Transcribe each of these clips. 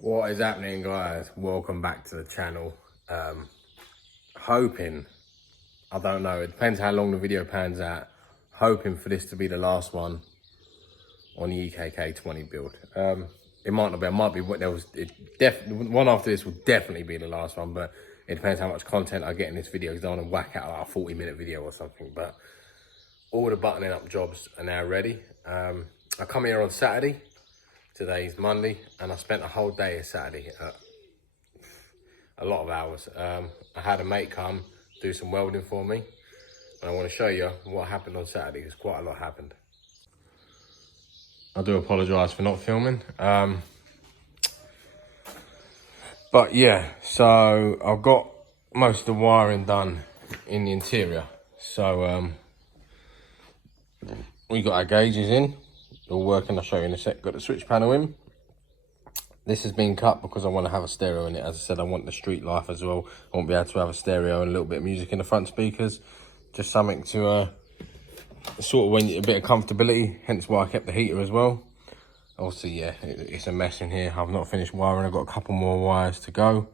What is happening, guys? Welcome back to the channel. Hoping, I don't know, it depends how long the video pans out, hoping for this to be the last one on the K20 build. It might not be, it might be what there was, one after this will definitely be the last one, but it depends how much content I get in this video, because I don't want to whack out like a 40-minute video or something. But all the buttoning up jobs are now ready. I come here on Saturday. Today's Monday, and I spent a whole day of Saturday, a lot of hours. I had a mate come do some welding for me, and I want to show you what happened on Saturday, because quite a lot happened. I do apologise for not filming. But yeah, so I've got most of the wiring done in the interior. So we got our gauges in. All working, I'll show you in a sec. Got the switch panel in. This has been cut because I want to have a stereo in it. As I said, I want the street life as well. I want to be able to have a stereo and a little bit of music in the front speakers. Just something to sort of when a bit of comfortability, hence why I kept the heater as well. Obviously, yeah, it's a mess in here. I've not finished wiring. I've got a couple more wires to go.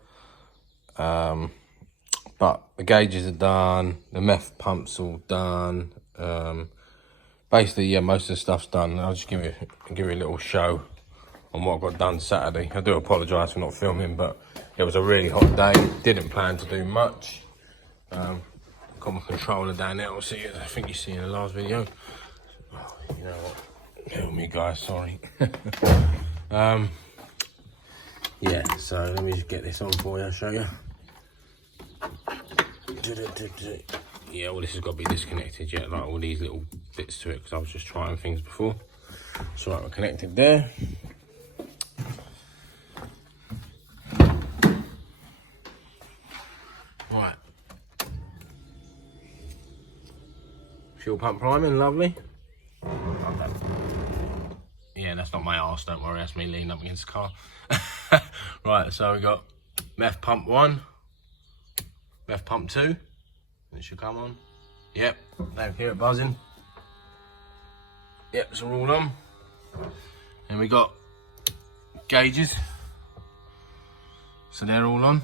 But the gauges are done. The meth pump's all done. Basically, yeah, most of the stuff's done. I'll just give you a little show on what I got done Saturday. I do apologise for not filming, but it was a really hot day. Didn't plan to do much. Got my controller down there. I'll see it. I think you see in the last video. Oh, you know what? Help me, guys. Sorry. Yeah. So let me just get this on for you. I'll show you. Yeah, well, this has got to be disconnected yet, like all these little bits to it, because I was just trying things before. So right, we're connected there. Right. Fuel pump priming, lovely. Yeah, that's not my arse, don't worry, that's me leaning up against the car. Right, so we got meth pump 1, meth pump 2. It should come on. Yep, they hear it buzzing. Yep, so we're all on. And we got gauges. So they're all on.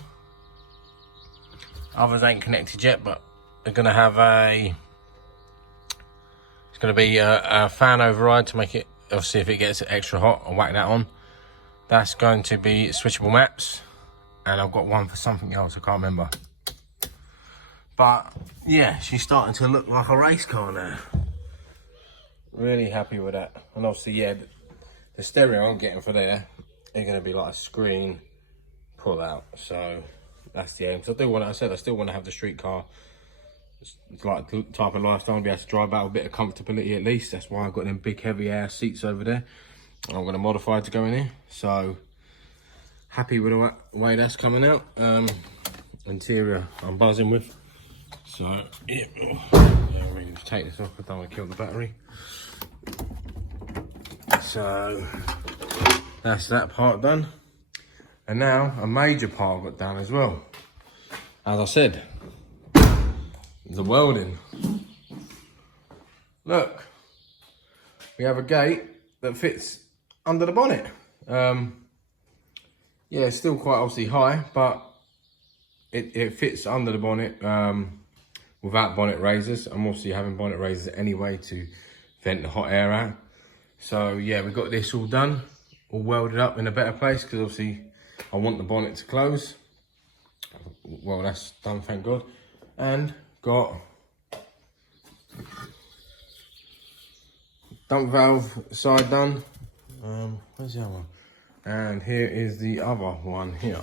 Others ain't connected yet, but they're gonna have it's gonna be a fan override to make it, obviously if it gets extra hot, I'll whack that on. That's going to be switchable maps. And I've got one for something else, I can't remember. But yeah, she's starting to look like a race car now. Really happy with that. And obviously, yeah, the stereo I'm getting for there is going to be like a screen pull out. So that's the aim. So I do want, I said, I still want to have the street car. It's like the type of lifestyle I'll be able to drive out with a bit of comfortability at least. That's why I've got them big heavy ass seats over there. And I'm going to modify it to go in here. So happy with the way that's coming out. Interior I'm buzzing with. So, yeah, we can just take this off, I don't want to kill the battery. So, that's that part done. And now, a major part got done as well. As I said, the welding. Look, we have a gate that fits under the bonnet. Yeah, it's still quite obviously high, but it fits under the bonnet. Without bonnet raisers. I'm obviously having bonnet raisers anyway to vent the hot air out. So yeah, we got this all done, all welded up in a better place, because obviously I want the bonnet to close. Well, that's done, thank God. And got dump valve side done. Where's the other one? And here is the other one here.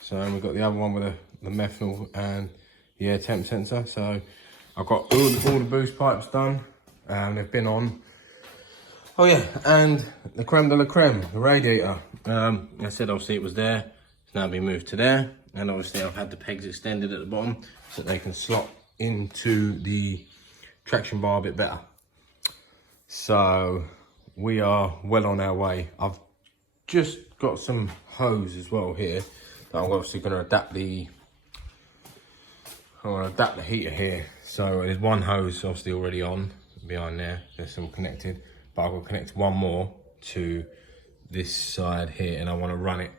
So we've got the other one with the methanol and the air temp sensor. So I've got all the boost pipes done, and they've been on. Oh yeah, and the creme de la creme, the radiator. I said obviously it was there, it's now been moved to there, and obviously I've had the pegs extended at the bottom so that they can slot into the traction bar a bit better. So we are well on our way. I've just got some hose as well here that I'm obviously going to adapt the heater here. So there's one hose obviously already on behind there, there's some connected, but I've got to connect one more to this side here, and I want to run it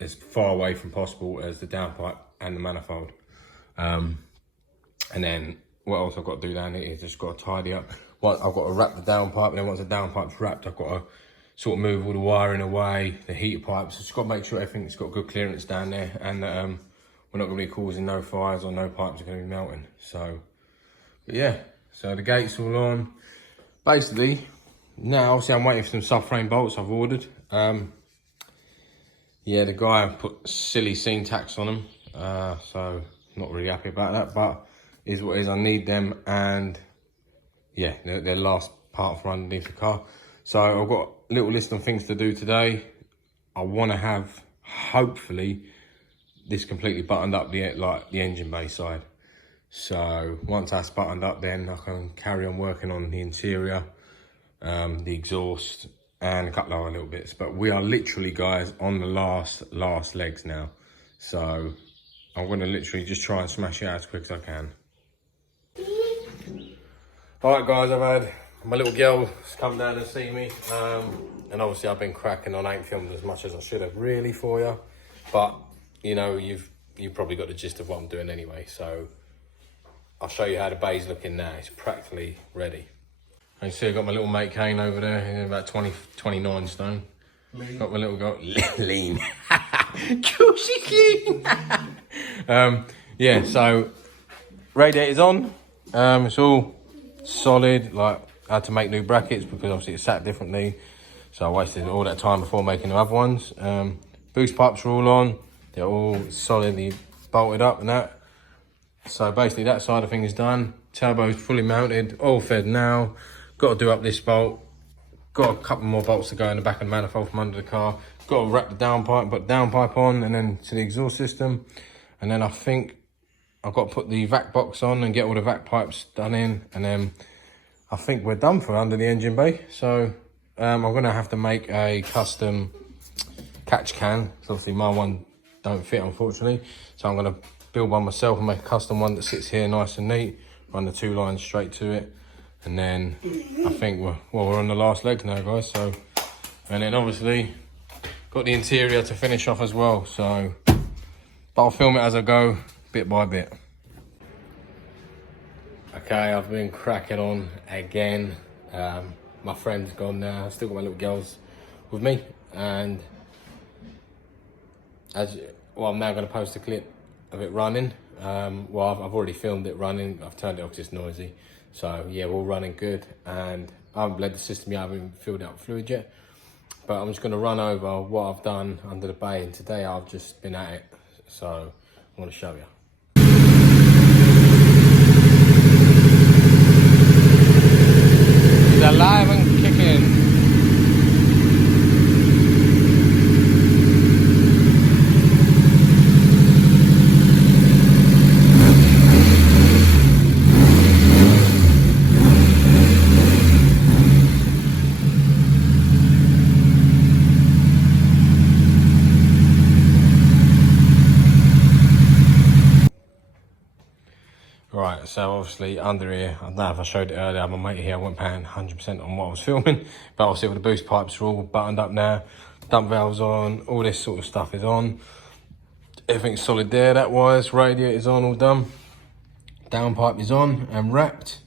as far away from possible as the downpipe and the manifold. And then what else I've got to do down here is just got to tidy up. I've got to wrap the downpipe, and then once the downpipe's wrapped, I've got to sort of move all the wiring away, the heater pipes. Just got to make sure everything's got good clearance down there, and that we're not going to be causing no fires or no pipes are going to be melting. So, but yeah, so the gate's all on. Basically, now obviously I'm waiting for some subframe bolts I've ordered. Yeah, the guy put silly seam tacks on them, so not really happy about that, but is what it is. I need them, and yeah, they're last part for underneath the car. So I've got a little list of things to do today. I want to have, hopefully, this completely buttoned up, the engine bay side. So once that's buttoned up, then I can carry on working on the interior, the exhaust, and a couple of other little bits. But we are literally, guys, on the last legs now. So I'm going to literally just try and smash it out as quick as I can. All right, guys, I've had my little girl come down and see me. And obviously I've been cracking on, I ain't filmed as much as I should have really for you. But, you know, you've probably got the gist of what I'm doing anyway. So I'll show you how the bay's looking now. It's practically ready. You see I've got my little mate Kane over there, he's about 29 stone. Lean. Got my little girl, lean. Cool, she's lean. Yeah, so radiator's on. It's all solid. Like, I had to make new brackets because obviously it sat differently. So I wasted all that time before making the other ones. Boost pipes are all on. They're all solidly bolted up and that. So basically that side of things is done. Turbo's fully mounted, all fed now. Got to do up this bolt. Got a couple more bolts to go in the back of the manifold from under the car. Got to wrap the downpipe, put the downpipe on, and then to the exhaust system. And then I think I've got to put the vac box on and get all the vac pipes done in. And then I think we're done for under the engine bay. So I'm going to have to make a custom catch can. So obviously my one don't fit, unfortunately. So I'm going to build one myself and make a custom one that sits here nice and neat. Run the 2 lines straight to it. And then I think we're on the last legs now, guys. So, and then obviously got the interior to finish off as well. So, but I'll film it as I go, bit by bit. Okay, I've been cracking on again. My friend's gone now. I've still got my little girls with me, and I'm now going to post a clip of it running. Well, I've already filmed it running. I've turned it off because it's noisy. So yeah, we're all running good, and I haven't bled the system yet. I haven't filled out fluid yet, but I'm just going to run over what I've done under the bay, and today I've just been at it. So I want to show you. It's alive and kicking. Right, so obviously under here, I don't know if I showed it earlier, my mate here, I wasn't paying 100% on what I was filming, but obviously all the boost pipes are all buttoned up now, dump valves on, all this sort of stuff is on. Everything's solid there, that wires, radiator's on, all done. Downpipe is on and wrapped.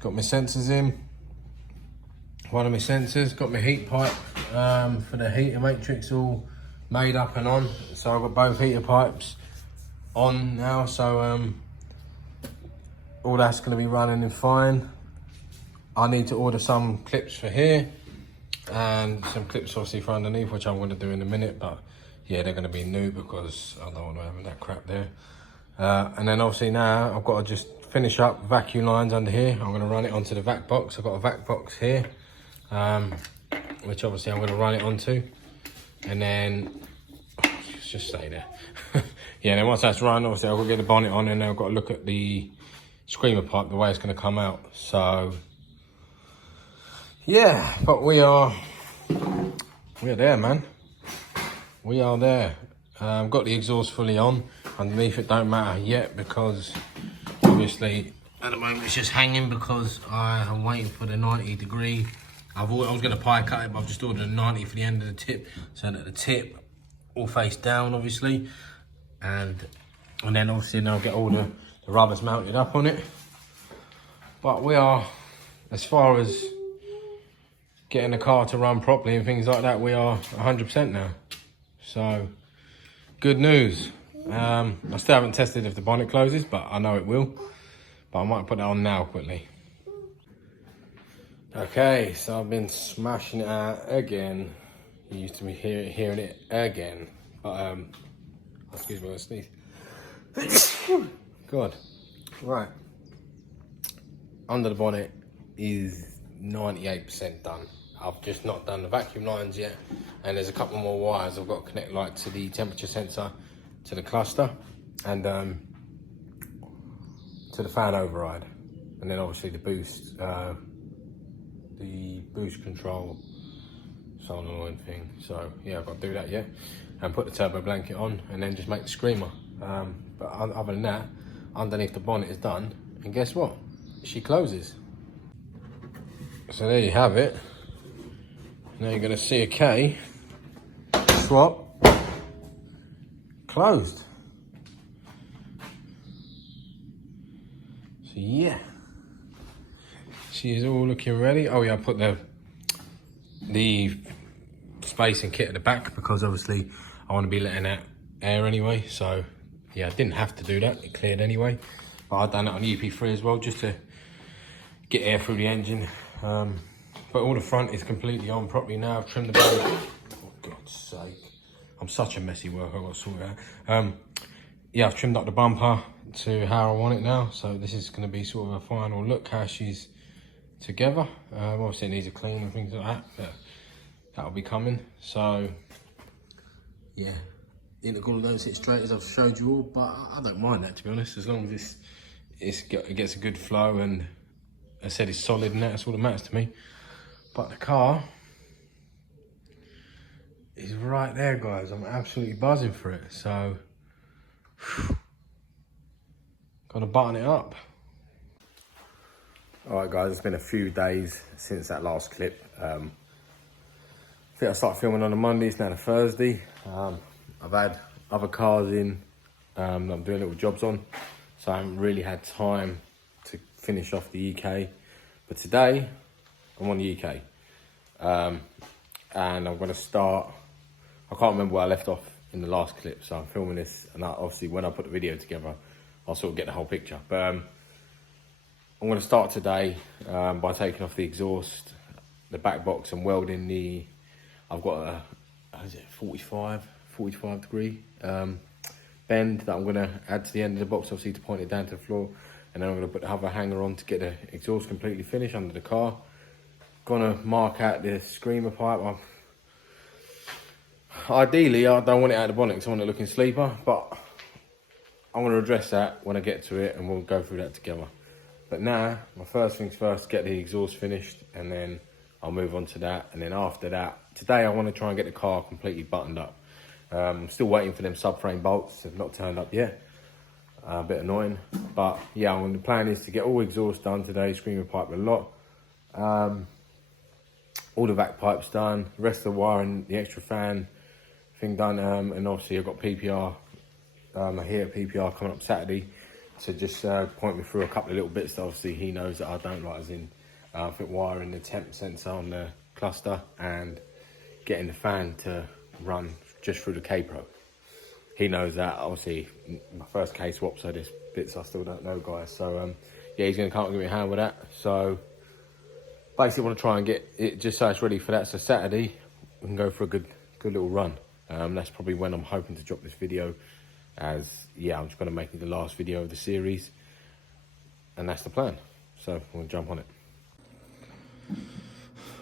Got my sensors in. One of my sensors, got my heat pipe for the heater matrix all made up and on. So I've got both heater pipes on now, so all that's going to be running fine. I need to order some clips for here and some clips obviously for underneath, which I'm going to do in a minute, but yeah, they're going to be new because I don't want to have that crap there. And then obviously now I've got to just finish up vacuum lines under here. I'm going to run it onto the vac box. I've got a vac box here, which obviously I'm going to run it onto, and then just stay there. Yeah, then once that's run, obviously I've got to get the bonnet on, and then I've got to look at the screamer pipe, the way it's going to come out. So yeah, but we are there, man. We are there. Got the exhaust fully on. Underneath it don't matter yet because obviously at the moment it's just hanging because I am waiting for the 90-degree I was going to pie cut it, but I've just ordered a 90 for the end of the tip, so that the tip all face down, obviously, and then obviously now I'll get all the rubbers mounted up on it. But we are, as far as getting the car to run properly and things like that, we are 100% now. So, good news. I still haven't tested if the bonnet closes, but I know it will. But I might put that on now quickly. Okay, so I've been smashing it out again. You used to be hearing it again. But, excuse me, I sneeze. God. Right. Under the bonnet is 98% done. I've just not done the vacuum lines yet, and there's a couple more wires I've got to connect, like to the temperature sensor, to the cluster, and to the fan override, and then obviously the boost control solenoid thing. So yeah, I've got to do that yet, and put the turbo blanket on, and then just make the screamer. But other than that, underneath the bonnet is done, and guess what? She closes. So there you have it. Now you're going to see a K swap closed. So yeah, she is all looking ready. Oh yeah, I put the spacing kit at the back because obviously I want to be letting out air anyway. So yeah, I didn't have to do that, it cleared anyway. But I've done it on UP3 as well, just to get air through the engine. But all the front is completely on properly now. I've trimmed the bow. Oh, God's sake. I'm such a messy worker, I've got to sort it out. Yeah, I've trimmed up the bumper to how I want it now. So this is going to be sort of a final look how she's together. Obviously it needs a clean and things like that, but that'll be coming. So yeah, integral don't sit straight as I've showed you all, but I don't mind that, to be honest, as long as it gets a good flow, and I said it's solid, and that's all that matters to me. But the car is right there, guys. I'm absolutely buzzing for it. So, gotta button it up. All right, guys, it's been a few days since that last clip. I think I started filming on a Monday, it's now a Thursday. I've had other cars in that I'm doing little jobs on, so I haven't really had time to finish off the EK. But today, I'm on the EK. And I'm gonna start, I can't remember where I left off in the last clip, so I'm filming this, and obviously when I put the video together, I'll sort of get the whole picture. But I'm gonna start today by taking off the exhaust, the back box, and welding the, I've got a, is it 45 degree bend that I'm gonna add to the end of the box, obviously to point it down to the floor. And then I'm gonna put the other hanger on to get the exhaust completely finished under the car. Gonna mark out the screamer pipe. Ideally, I don't want it out of the bonnet because I want it looking sleeper, but I'm gonna address that when I get to it, and we'll go through that together. But now, my first things first, get the exhaust finished, and then I'll move on to that. And then after that, today I want to try and get the car completely buttoned up. I'm still waiting for them subframe bolts. They've not turned up yet. A bit annoying, but yeah, the plan is to get all exhaust done today, screamer pipe a lot, all the vac pipes done, the rest of the wiring, the extra fan thing done, and obviously I've got PPR, I hear PPR coming up Saturday to just point me through a couple of little bits that obviously he knows that I don't like, as in I think wiring the temp sensor on the cluster and getting the fan to run just through the K-Pro. He knows that. Obviously my first K swap, so there's bits I still don't know, guys. So yeah, he's gonna come and give me a hand with that. So basically want to try and get it just so it's ready for that. So Saturday we can go for a good little run. That's probably when I'm hoping to drop this video, as yeah, I'm just gonna make it the last video of the series, and that's the plan. So we'll jump on it.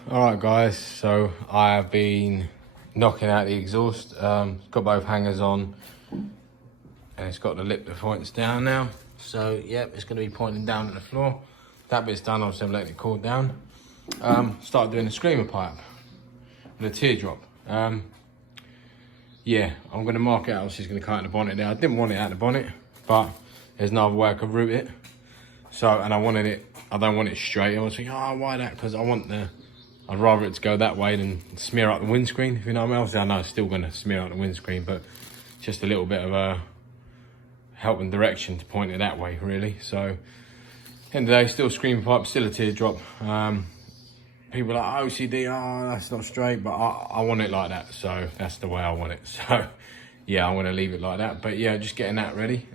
All right, guys, so I have been knocking out the exhaust. Got both hangers on, and it's got the lip that points down now. So yep, it's going to be pointing down at the floor. That bit's done. Obviously I'm letting it cool down. Started doing the screamer pipe with a teardrop. Yeah, I'm going to mark it out. Obviously it's going to cut out the bonnet there. I didn't want it out the bonnet, but there's no other way I could route it. So, and I don't want it straight. I was thinking, oh, why that? Because I want I'd rather it to go that way than smear out the windscreen, if you know what I mean. Obviously, I know it's still going to smear out the windscreen, but just a little bit of a help and direction to point it that way, really. So, end of the day, still screen pipe, still a teardrop. People are like, OCD, oh, that's not straight, but I want it like that, so that's the way I want it. So, yeah, I'm going to leave it like that. But yeah, just getting that ready.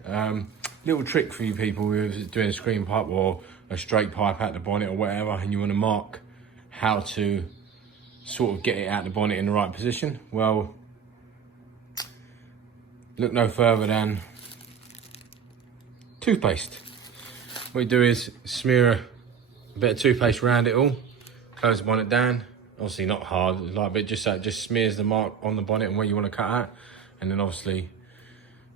Little trick for you people who's doing a screen pipe or a straight pipe out the bonnet or whatever, and you want to mark how to sort of get it out the bonnet in the right position. Well, look no further than toothpaste. What you do is smear a bit of toothpaste around it all, close the bonnet down. Obviously not hard, like, but just so it just smears the mark on the bonnet and where you want to cut out. And then obviously,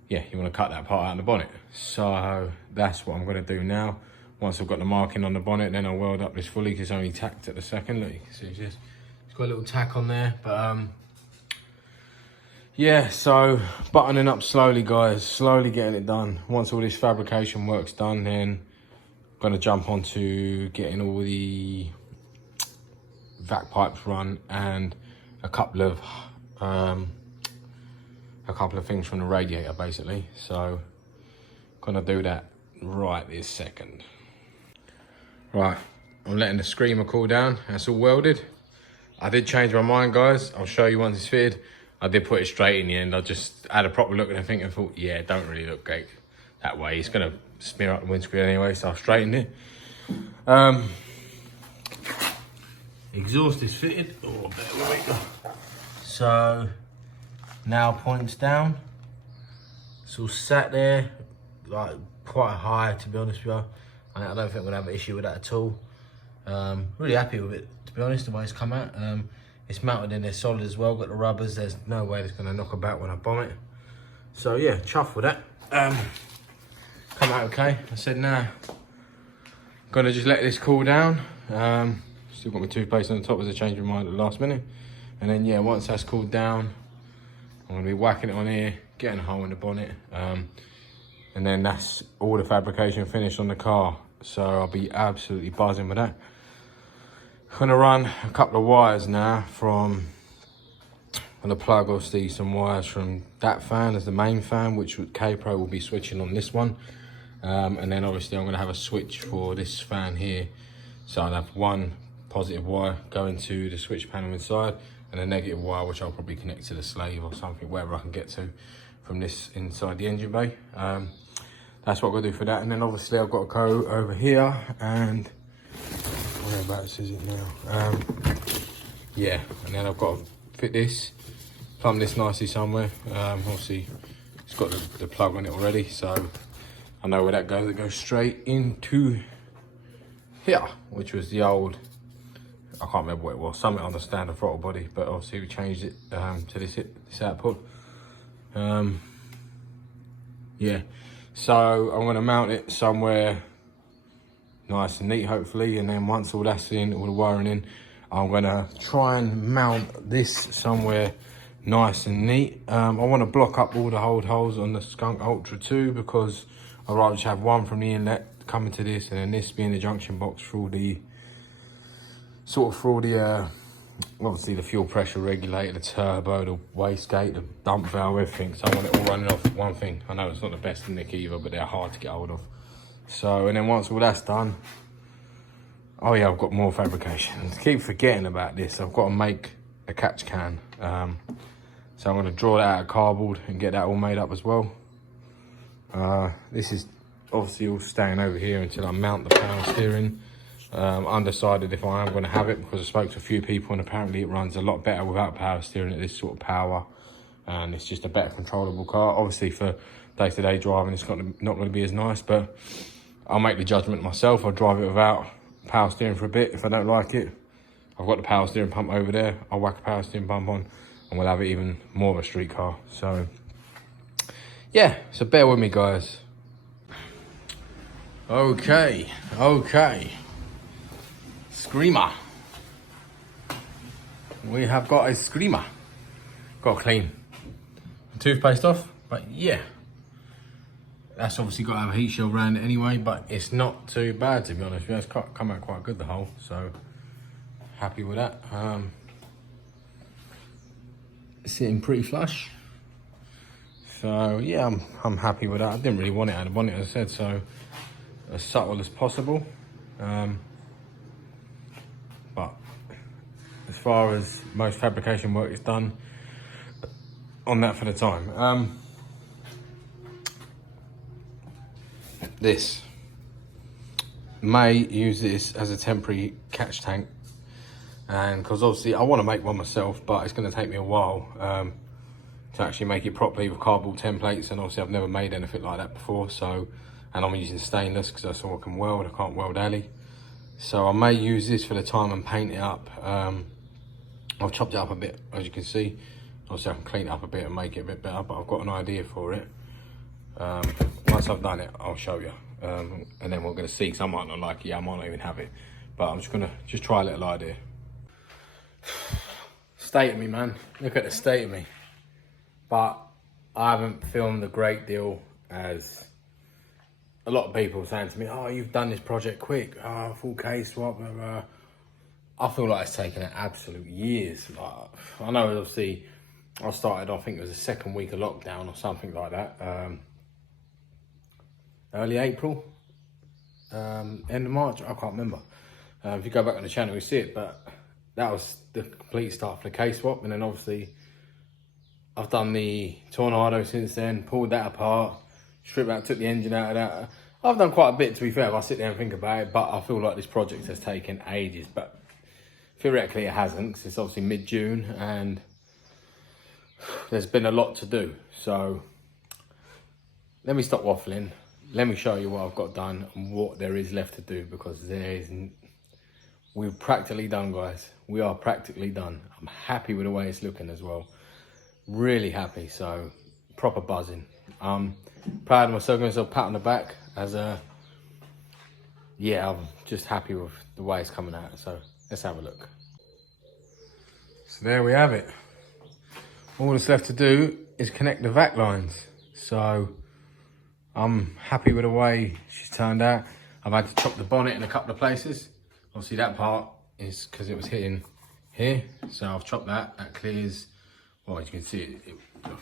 yeah, you want to got that part out of the bonnet. So that's what I'm going to do now. Once I've got the marking on the bonnet, then I'll weld up this fully because it's only tacked at the second. Look, you can see it's got a little tack on there. But yeah, so buttoning up slowly, guys, slowly getting it done. Once all this fabrication work's done, then I'm going to jump onto getting all the vac pipes run and a couple of things from the radiator, basically. So gonna do that right this second. Right, I'm letting the screamer cool down. That's all welded. I did change my mind, guys. I'll show you once it's fitted. I did put it straight in the end. I just had a proper look at the thing and thought, yeah, it don't really look great that way. It's gonna smear up the windscreen anyway, so I've straightened it. Exhaust is fitted. Oh, better wait. So now points down. It's all sat there, like quite high, to be honest with you. I don't think we're gonna have an issue with that at all. Really happy with it, to be honest, the way it's come out. It's mounted in there solid as well, got the rubbers. There's no way it's gonna knock about when I bomb it. So yeah, chuffed with that. Come out okay. I said, nah, gonna just let this cool down. Still got my toothpaste on the top as I changed my mind at the last minute. And then yeah, once that's cooled down, I'm gonna be whacking it on here, getting a hole in the bonnet. And then that's all the fabrication finished on the car. So I'll be absolutely buzzing with that. Gonna run a couple of wires now from, I'm gonna plug obviously some wires from that fan as the main fan, which K-Pro will be switching on this one. And then obviously I'm gonna have a switch for this fan here. So I'll have one positive wire going to the switch panel inside and a negative wire, which I'll probably connect to the slave or something, wherever I can get to from this inside the engine bay. That's what I'm gonna do for that. And then obviously I've got to go over here and whereabouts is it now? Yeah, and then I've got to fit this, plumb this nicely somewhere. Obviously it's got the plug on it already, so I know where that goes. It goes straight into here, which was the old, I can't remember what it was, something on the standard throttle body, but obviously we changed it to this output. Yeah, so I'm gonna mount it somewhere nice and neat, hopefully, and then once all that's in, all the wiring in, I'm gonna try and mount this somewhere nice and neat. I wanna block up all the hold holes on the Skunk Ultra 2 because I'd rather just have one from the inlet coming to this and then this being the junction box for all the, obviously the fuel pressure regulator, the turbo, the wastegate, the dump valve, everything. So I want it all running off one thing. I know it's not the best to nick either, but they're hard to get hold of. So, and then once all that's done, oh yeah, I've got more fabrication. I keep forgetting about this. I've got to make a catch can. So I'm gonna draw that out of cardboard and get that all made up as well. This is obviously all staying over here until I mount the power steering. Undecided if I am going to have it because I spoke to a few people and apparently it runs a lot better without power steering at this sort of power, and it's just a better controllable car. Obviously for day-to-day driving it's not going to be as nice, but I'll make the judgment myself. I'll drive it without power steering for a bit. If I don't like it, I've got the power steering pump over there. I'll whack a power steering pump on and we'll have it even more of a street car. So yeah, so bear with me, guys. Okay. Screamer. We have got a screamer. Got to clean the toothpaste off, but yeah. That's obviously got to have a heat shield around it anyway, but it's not too bad, to be honest. It's come out quite good, the hole, so happy with that. Sitting pretty flush. So yeah, I'm happy with that. I didn't really want it out of the bonnet, as I said, so as subtle as possible. But as far as most fabrication work is done on that for the time. This may use this as a temporary catch tank, and because obviously I want to make one myself, but it's going to take me a while to actually make it properly with cardboard templates, and obviously I've never made anything like that before. So, and I'm using stainless because that's all I can weld. I can't weld alley, so I may use this for the time and paint it up. I've chopped it up a bit, as you can see. Obviously I can clean it up a bit and make it a bit better, but I've got an idea for it. Once I've done it, I'll show you, and then we're going to see, because I might not like it, I might not even have it, but I'm just going to try a little idea. State of me, man. Look at the state of me. But I haven't filmed a great deal, as a lot of people are saying to me, oh, you've done this project quick, oh, full case swap, blah, blah. I feel like it's taken an absolute years. Like, I know obviously I started, I think it was the second week of lockdown or something like that. Early April, end of March, I can't remember. If you go back on the channel, you see it, but that was the complete start for the case swap. And then obviously I've done the Tornado since then, pulled that apart, stripped out, took the engine out of that. I've done quite a bit, to be fair, if I sit there and think about it, but I feel like this project has taken ages, but theoretically it hasn't, because it's obviously mid-June and there's been a lot to do. So let me stop waffling. Let me show you what I've got done and what there is left to do, because we're practically done, guys. We are practically done. I'm happy with the way it's looking as well. Really happy, so proper buzzing. Proud of myself, giving myself a pat on the back, as yeah, I'm just happy with the way it's coming out. So let's have a look. So there we have it. All that's left to do is connect the vac lines. So I'm happy with the way she's turned out. I've had to chop the bonnet in a couple of places. Obviously that part is because it was hitting here. So I've chopped that, that clears. Well, as you can see, it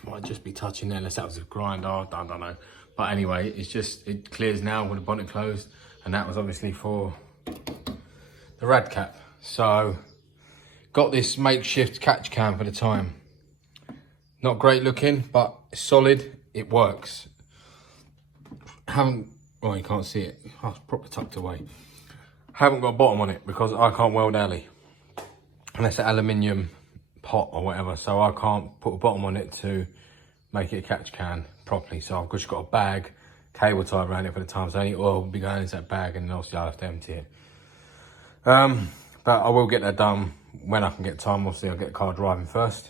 might just be touching there, unless that was a grinder, I don't know. But anyway, it clears now with the bonnet closed. And that was obviously for the rad cap. So got this makeshift catch can for the time. Not great looking, but it's solid, it works. Well, you can't see it, oh, it's proper tucked away. Haven't got a bottom on it because I can't weld alley. And that's an aluminium pot or whatever, so I can't put a bottom on it to make it a catch can properly. So I've just got a bag, cable tie around it for the time, so any oil will be going into that bag, and obviously I'll have to empty it. But I will get that done when I can get time. Obviously I'll get the car driving first.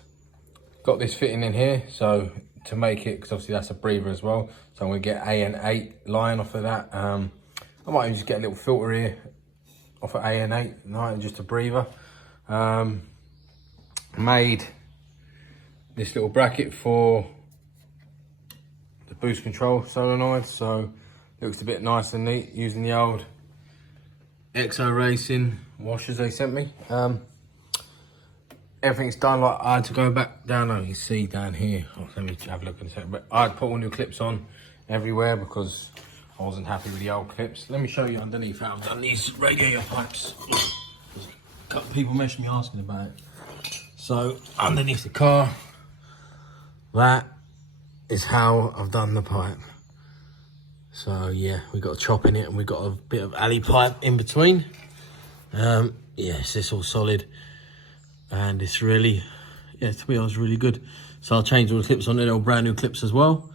Got this fitting in here, so to make it, because obviously that's a breather as well, so I'm going to get AN8 line off of that. I might even just get a little filter here off of AN8, and just a breather. Made this little bracket for the boost control solenoid, so looks a bit nice and neat, using the old Exo Racing washers they sent me. Everything's done. Like, I had to go back down, you can see down here, let me have a look in a second, but I had to put all new clips on everywhere because I wasn't happy with the old clips. Let me show you underneath how I've done these radiator pipes. A couple of people messaged me asking about it. So underneath the car, that is how I've done the pipe. So yeah, we got a chop in it, and we got a bit of alley pipe in between. Yes, it's all solid, and it's really, yeah, to be honest, really good. So I'll change all the clips on it, all brand new clips as well.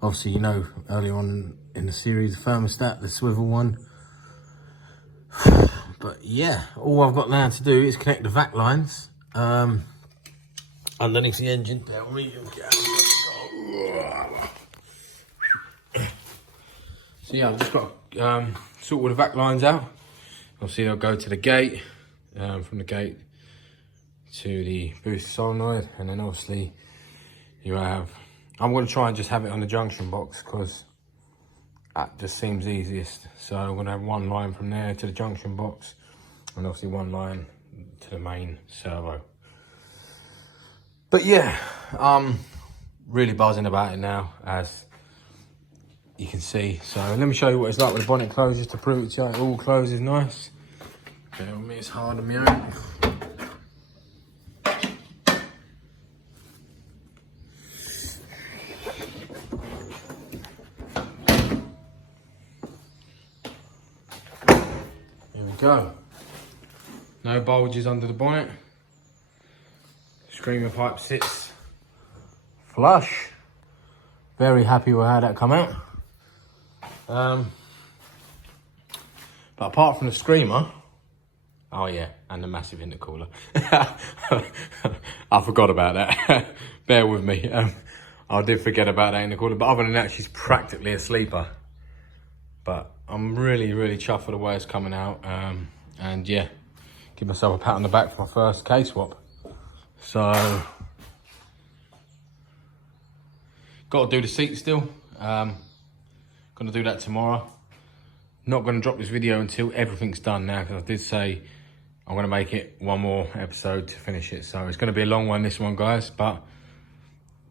Obviously, you know, earlier on in the series, the thermostat, the swivel one. But yeah, all I've got now to do is connect the vac lines underneath the engine. So yeah, I've just got to sort all the vac lines out. Obviously they'll go to the gate, from the gate to the boost solenoid, and then obviously you have, I'm going to try and just have it on the junction box because that just seems easiest. So I'm going to have one line from there to the junction box, and obviously one line to the main servo. But yeah, really buzzing about it now, as you can see. So let me show you what it's like with the bonnet closed, just to prove it to you. It all closes nice. Bear with me, it's hard on my own. There we go. No bulges under the bonnet. Screamer pipe sits flush. Very happy with how that come out. But apart from the screamer, oh yeah, and the massive intercooler. I forgot about that. Bear with me. I did forget about that intercooler, but other than that, she's practically a sleeper. But I'm really, really chuffed with the way it's coming out. And yeah, give myself a pat on the back for my first K-swap. So, got to do the seat still. Gonna do that tomorrow. Not gonna drop this video until everything's done now, because I did say I'm gonna make it one more episode to finish it. So it's gonna be a long one, this one, guys, but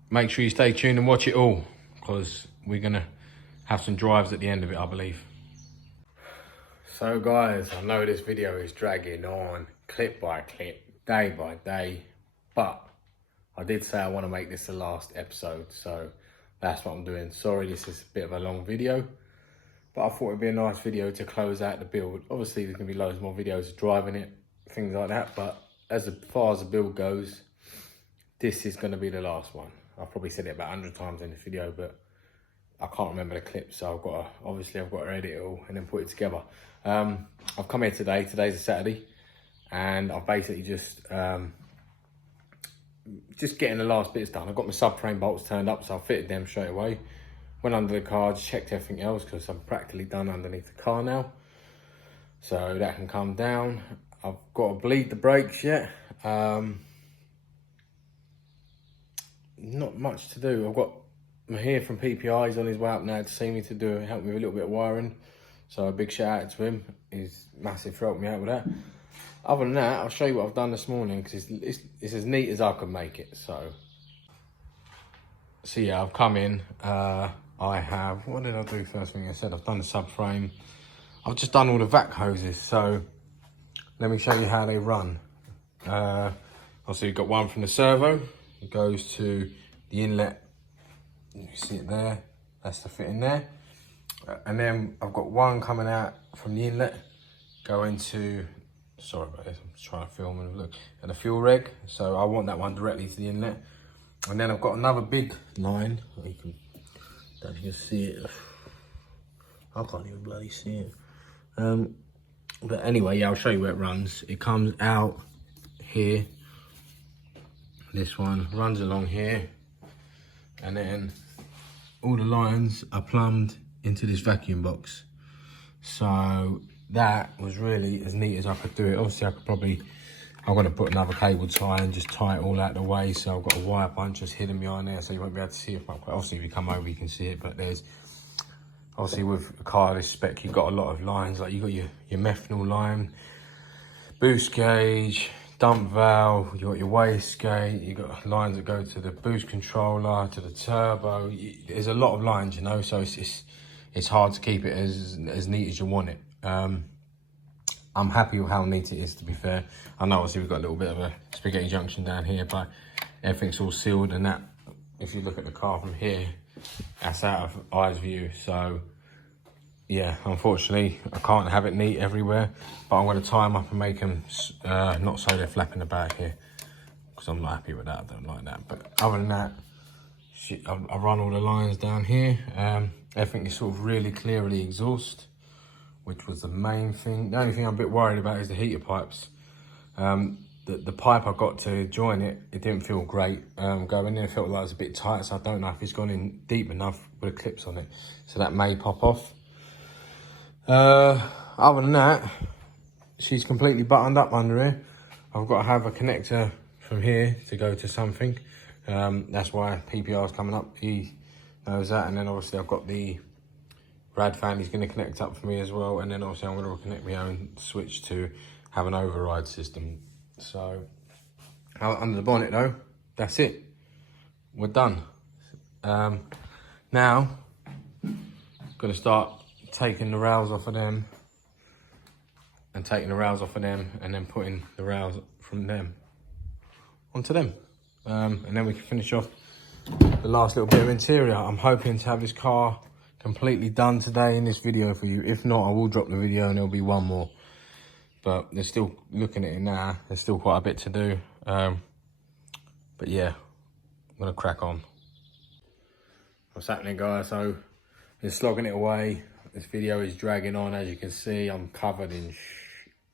make sure you stay tuned and watch it all, because we're gonna have some drives at the end of it, I believe. So guys, I know this video is dragging on clip by clip, day by day, but I did say I want to make this the last episode, so that's what I'm doing. Sorry, this is a bit of a long video, but I thought it'd be a nice video to close out the build. Obviously, there's gonna be loads more videos of driving it, things like that, but as far as the build goes, this is gonna be the last one. I've probably said it about 100 times in this video, but I can't remember the clips, so I've got to edit it all and then put it together. I've come here today. Today's a Saturday, and I've basically just getting the last bits done. I've got my subframe bolts turned up, so I fitted them straight away. Went under the car, just checked everything else, because I'm practically done underneath the car now, so that can come down. I've got to bleed the brakes yet. Not much to do. I've got Mahir from PPI, he's on his way up now to see me to help me with a little bit of wiring. So a big shout out to him. He's massive for helping me out with that. Other than that, I'll show you what I've done this morning, because it's as neat as I can make it. So yeah, I've come in. What did I do first thing? I said I've done the subframe. I've just done all the vac hoses. So let me show you how they run. Obviously you've got one from the servo. It goes to the inlet. You see it there, that's the fit in there. And then I've got one coming out from the inlet, going to, sorry about this, I'm just trying to film and look, at the fuel reg. So I want that one directly to the inlet. And then I've got another big line, don't know if you can see it. I can't even bloody see it. But anyway, yeah, I'll show you where it runs. It comes out here. This one runs along here. And then all the lines are plumbed into this vacuum box. So that was really as neat as I could do it. Obviously I'm gonna put another cable tie and just tie it all out the way. So I've got a wire punch just hidden behind there, so you won't be able to see it. Obviously if you come over you can see it, but there's, obviously with a car this spec, you've got a lot of lines. Like you've got your methanol line, boost gauge, dump valve, you've got your wastegate, you've got lines that go to the boost controller, to the turbo. There's a lot of lines, you know, so it's hard to keep it as neat as you want it. I'm happy with how neat it is, to be fair. I know obviously we've got a little bit of a spaghetti junction down here, but everything's all sealed, and that, if you look at the car from here, that's out of eyes view. So yeah, unfortunately, I can't have it neat everywhere, but I'm going to tie them up and make them not so they're flapping about here, because I'm not happy with that. I don't like that. But other than that, I run all the lines down here. Everything is sort of really clearly exhaust, which was the main thing. The only thing I'm a bit worried about is the heater pipes. The pipe I got to join it, it didn't feel great. Going in, it felt like it was a bit tight, so I don't know if it's gone in deep enough with the clips on it. So that may pop off. Other than that, she's completely buttoned up under here. I've got to have a connector from here to go to something. That's why PPR is coming up. He knows that. And then obviously I've got the rad fan. He's going to connect up for me as well. And then obviously I'm going to connect my own switch to have an override system. So out under the bonnet though, that's it. We're done. Now, gonna start taking the rails off of them and taking the rails off of them and then putting the rails from them onto them. And then we can finish off the last little bit of interior. I'm hoping to have this car completely done today in this video for you. If not, I will drop the video and there'll be one more. But they're still looking at it now. There's still quite a bit to do. But yeah, I'm gonna crack on. What's happening, guys? So, been slogging it away. This video is dragging on, as you can see. I'm covered in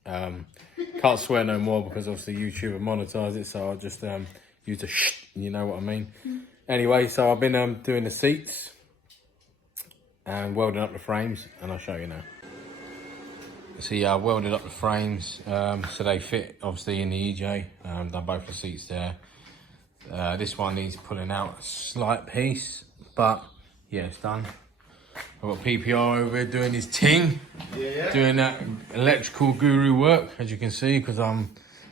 can't swear no more because obviously YouTube will monetize it, so I'll just use a you know what I mean. Anyway, so I've been doing the seats and welding up the frames, and I'll show you now. So yeah, I welded up the frames so they fit obviously in the EJ. Done both the seats there. This one needs pulling out a slight piece, but yeah, it's done. I've got PPR over here doing his ting, doing that electrical guru work, as you can see, because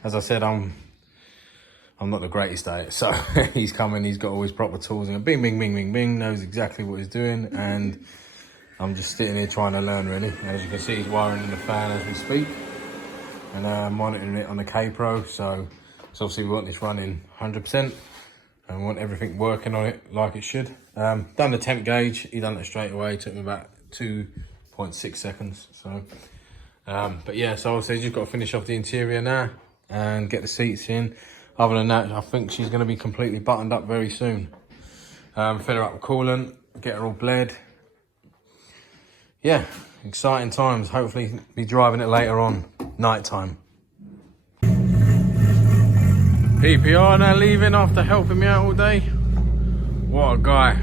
as I said, I'm not the greatest at it. So he's coming, he's got all his proper tools, and bing, bing, bing, bing, bing, knows exactly what he's doing, and I'm just sitting here trying to learn, really. And as you can see, he's wiring in the fan as we speak, and monitoring it on the K-Pro. So obviously we want this running 100%, and we want everything working on it like it should. Done the temp gauge, he done it straight away, took me about 2.6 seconds. So, but yeah, so obviously just got to finish off the interior now and get the seats in. Other than that, I think she's going to be completely buttoned up very soon. Fill her up with coolant, get her all bled. Yeah, exciting times. Hopefully be driving it later on, night time. PPR now leaving after helping me out all day. What a guy.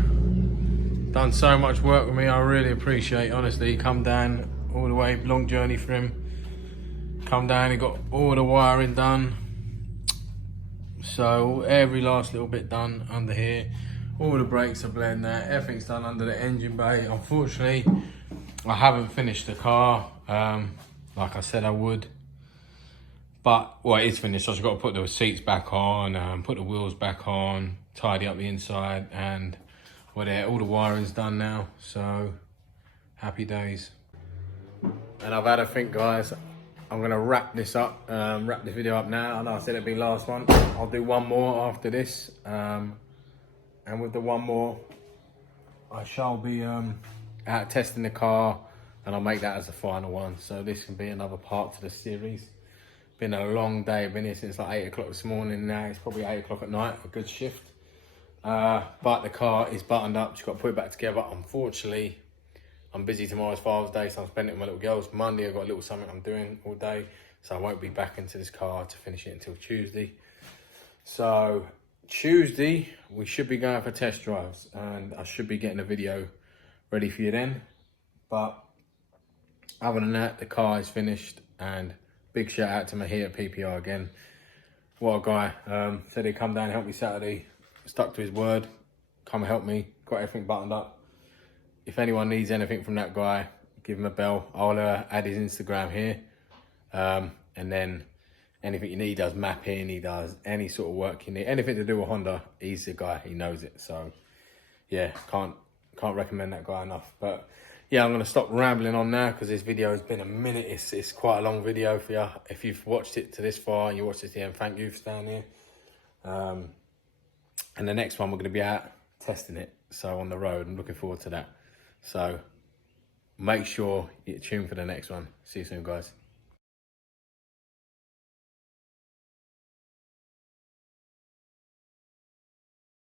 Done so much work with me, I really appreciate it. Honestly, he come down all the way, long journey for him. Come down, he got all the wiring done. So every last little bit done under here. All the brakes are blended there, everything's done under the engine bay. Unfortunately, I haven't finished the car, like I said I would. But, well, it is finished. So I've got to put the seats back on, put the wheels back on, tidy up the inside, and well, there, all the wiring's done now. So, happy days. And I've had a think, guys. I'm gonna wrap this up, wrap this video up now. I know I said it'd be the last one. I'll do one more after this. And with the one more, I shall be out testing the car, and I'll make that as the final one. So this can be another part to the series. Been a long day, I've been here since like 8 o'clock this morning. Now it's probably 8 o'clock at night, a good shift. But the car is buttoned up, just got to put it back together. Unfortunately, I'm busy tomorrow's Father's Day, so I'm spending it with my little girls. Monday, I've got a little something I'm doing all day, so I won't be back into this car to finish it until Tuesday. So Tuesday, we should be going for test drives, and I should be getting a video ready for you then. But other than that, the car is finished, and big shout out to Mahir at PPR again. What a guy. Said he'd come down and help me Saturday. Stuck to his word. Come and help me. Got everything buttoned up. If anyone needs anything from that guy, give him a bell. I'll add his Instagram here. And then anything you need, he does mapping, he does any sort of work you need. Anything to do with Honda, he's the guy. He knows it. So, yeah, can't recommend that guy enough. But yeah, I'm going to stop rambling on now because this video has been a minute. It's quite a long video for you. If you've watched it to this far and you watched it to the end, thank you for staying here. And the next one, we're going to be out testing it. So on the road, I'm looking forward to that. So make sure you tune for the next one. See you soon, guys.